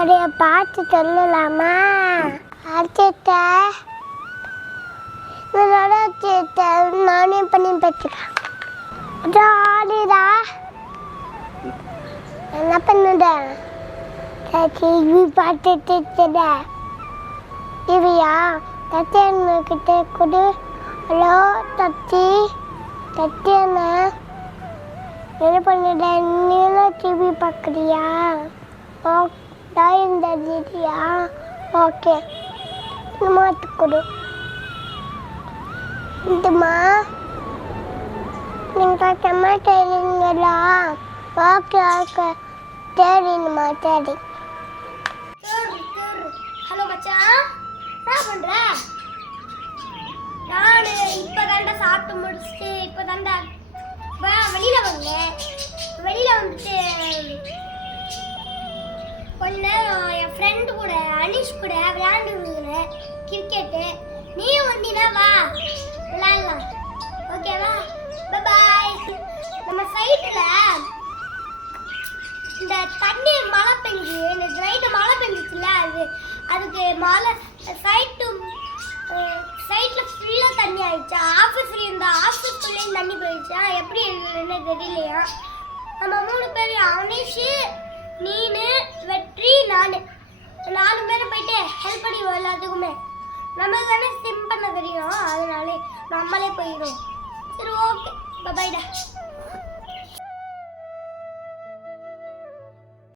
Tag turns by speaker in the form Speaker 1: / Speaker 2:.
Speaker 1: அப்படியே பார்த்து சொல்லலாமா? அடுத்த இதோட நானே பண்ணி பார்த்துக்கலாம். ஆடுடா என்ன பண்ணுட டிவி பார்த்துட்டு இருக்கட டிவியா? தத்தி அண்ணக்கிட்ட கொடு. ஹலோ தத்தி தத்தி அண்ணா என்ன பண்ணுட நீங்களும் டிவி பார்க்குறியா? ஓகே ஓ டாயின் தட்டியா ஓகே. மாத்து கொடு. இந்தம்மா நீங்கள் டொமேட்டோ இல்லைங்களா ஓகே ஓகே. சரிங்கம்மா சரி
Speaker 2: ஹலோ மச்சான் என்ன பண்ற? நான் இப்போ தாண்டா சாப்பிட்டு முடிச்சுட்டு இப்போ தாண்டா வெளியில வந்தேன். வெளியில வந்துட்டு கொஞ்ச நேரம் என் ஃப்ரெண்டு கூட அனிஷ் கூட விளையாண்டு இருந்தேன் கிரிக்கெட்டு நீயும் வந்தீனா வா. விளையாடலாம். ஓகேவா பாய் நம்ம சைட்டில் இந்த தண்ணி மழை பெஞ்சு இந்த நைட்டு மழை பெஞ்சிச்சுல அது அதுக்கு மழை சைட்டு சைட்டில் ஃபுல்லாக தண்ணி ஆயிடுச்சா. ஆஃபீஸில் இருந்த ஆஃபீஸ்க்குள்ளேயும் தண்ணி போயிடுச்சா? எப்படி இருக்குன்னு தெரியலையா? நம்ம மூணு பேர் அனிஷு நீனு வெட்டு நம்ம தானே ஸ்டிம் பண்ண தெரியும். அதனாலே நம்மளே போயிடும் சரி ஓகே பபாய்டா